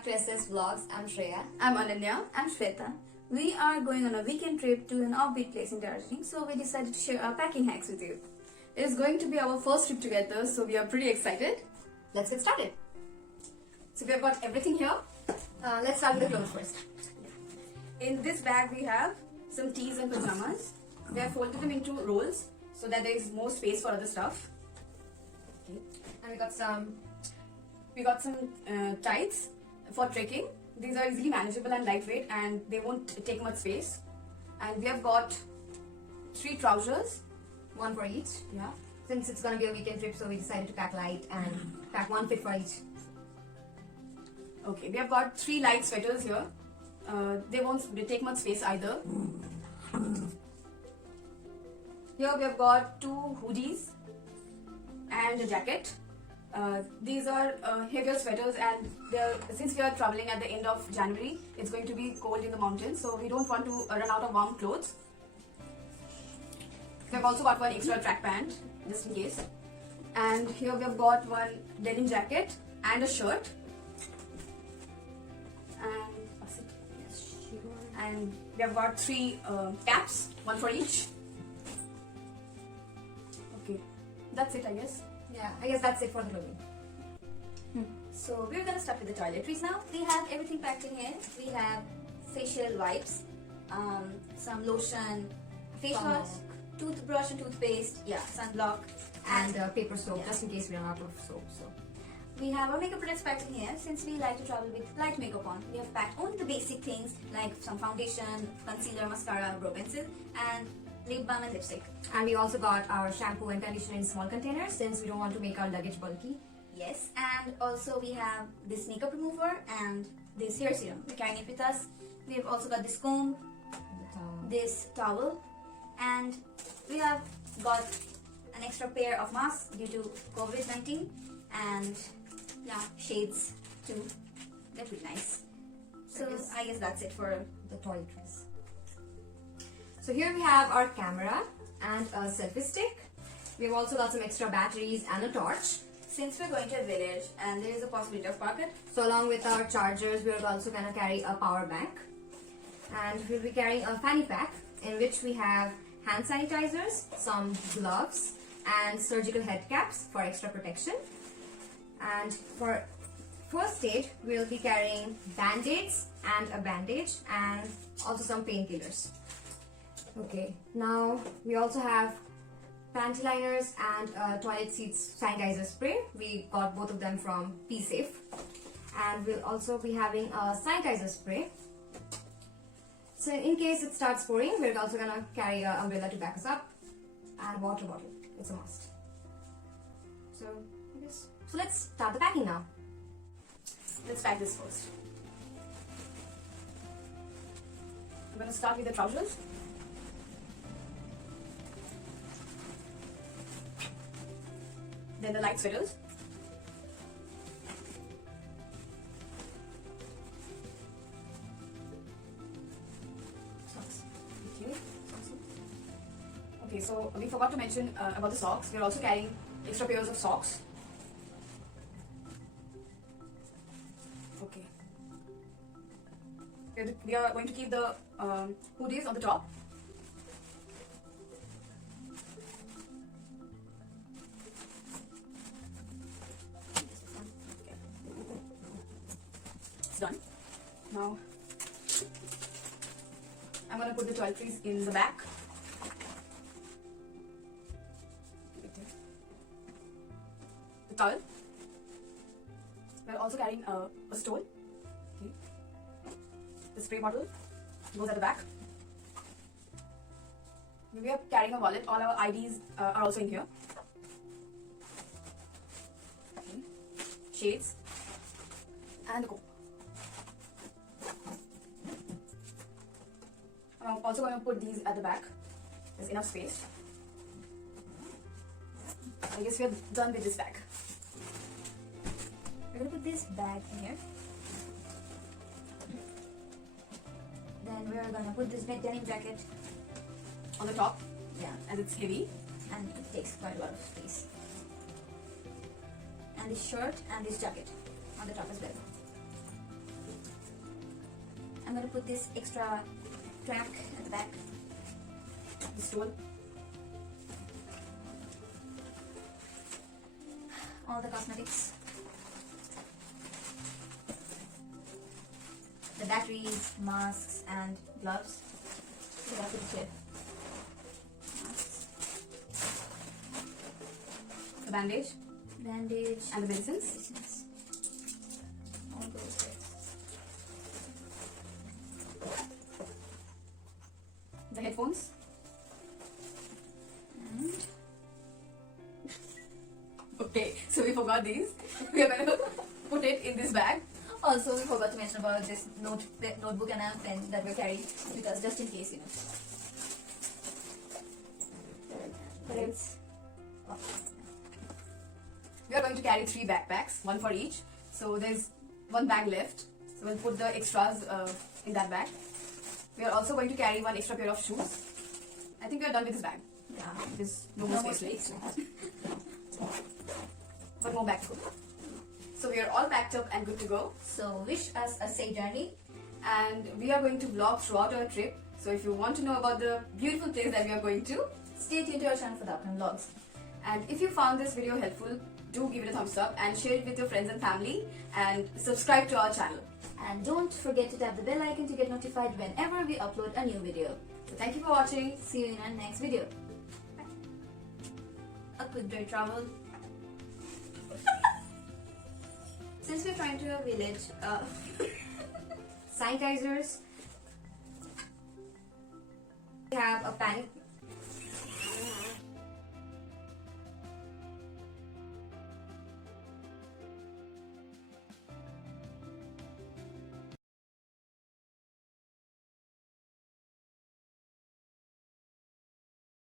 back to SS Vlogs. I'm Shreya. I'm Ananya. I'm Shweta. We are going on a weekend trip to an offbeat place in Darjeeling, so we decided to share our packing hacks with you. It is going to be our first trip together, so we are pretty excited. Let's get started. So we have got everything here. Let's start with the clothes first. In this bag we have some tees and pajamas. We have folded them into rolls so that there is more space for other stuff. Okay. And we got some tights for trekking. These are easily manageable and lightweight and they won't take much space. And we have got 3 trousers. one for each. Yeah. Since it's gonna be a weekend trip, so we decided to pack light and pack one fit for each. Okay, we have got 3 light sweaters here. They won't take much space either. Here we have got 2 hoodies and a jacket. These are heavier sweaters, and since we are traveling at the end of January, it's going to be cold in the mountains, so we don't want to run out of warm clothes. We have also got one extra track pant just in case. And here we have got one denim jacket and a shirt. And we have got 3 caps, one for each. Okay, that's it, I guess. Yeah, I guess that's it for the clothing. So we're gonna start with the toiletries now. We have everything packed in here. We have facial wipes, some lotion, face wash, toothbrush and toothpaste, sunblock, And paper soap, Yeah. just in case we run out of soap. So we have our makeup products packed in here. Since we like to travel with light makeup on, we have packed only the basic things like some foundation, concealer, mascara, brow pencil, and lip balm and lipstick. And we also got our shampoo and conditioner in small containers since we don't want to make our luggage bulky. Yes, and also we have this makeup remover and this hair serum. We're carrying it with us. We have also got this comb, this towel, and we have got an extra pair of masks due to COVID-19, and shades too. They're pretty nice. So I guess that's it for The toiletries. So here we have our camera and a selfie stick. We've also got some extra batteries and a torch. since we're going to a village and there is a possibility of pocket. So along with our chargers, we're also gonna carry a power bank. And we'll be carrying a fanny pack in which we have hand sanitizers, some gloves, and surgical head caps for extra protection. And for first aid, we'll be carrying band-aids and a bandage and also some painkillers. Okay, now we also have panty liners and toilet seats sanitizer spray. We got both of them from P-Safe. And we'll also be having a sanitizer spray. So in case it starts pouring, we're also gonna carry an umbrella to back us up, and water bottle. It's a must. So let's start the packing now. Let's pack this first. I'm going to start with the trousers. Then the light sweaters. Socks. Okay, so we forgot to mention about the socks. We're also carrying extra pairs of socks. Okay. We are going to keep the hoodies on the top. Okay. It's done. Now I'm going to put the toiletries in the back. The towel. We're also carrying a stole. Okay. The spray bottle goes at the back. We are carrying a wallet. All our IDs are also in here. Okay. Shades and the comb. I'm also going to put these at the back. There's enough space. I guess we are done with this bag. We're gonna put this bag in here. Then we're gonna put this denim jacket On the top, Yeah, as it's heavy. and it takes quite a lot of space. And this shirt and this jacket on the top as well. I'm going to put this extra clamp at the back. The stone. All the cosmetics. The batteries, masks, and gloves. So that's it here. Masks, The bandage bandage, and the medicines. medicines. All those there. The headphones. And Okay, so we forgot these. We are going to put it in this bag. also, we forgot to mention about this notebook and a pen that we're carrying with us just in case, you know. But it's We are going to carry 3 backpacks, one for each. So there's one bag left. So we'll put the extras in that bag. We are also going to carry 1 extra pair of shoes. I think we are done with this bag. yeah, There's no more space left. One more bag to go. So we are all packed up and good to go. So wish us a safe journey. And we are going to vlog throughout our trip. So if you want to know about the beautiful place that we are going to, Stay tuned to our channel for the upcoming vlogs. and if you found this video helpful, do give it a thumbs up and share it with your friends and family and subscribe to our channel. And don't forget to tap the bell icon to get notified whenever we upload a new video. So thank you for watching. See you in our next video. A quick dry travel. Since we're trying to a village, Sanitizers. We have a panic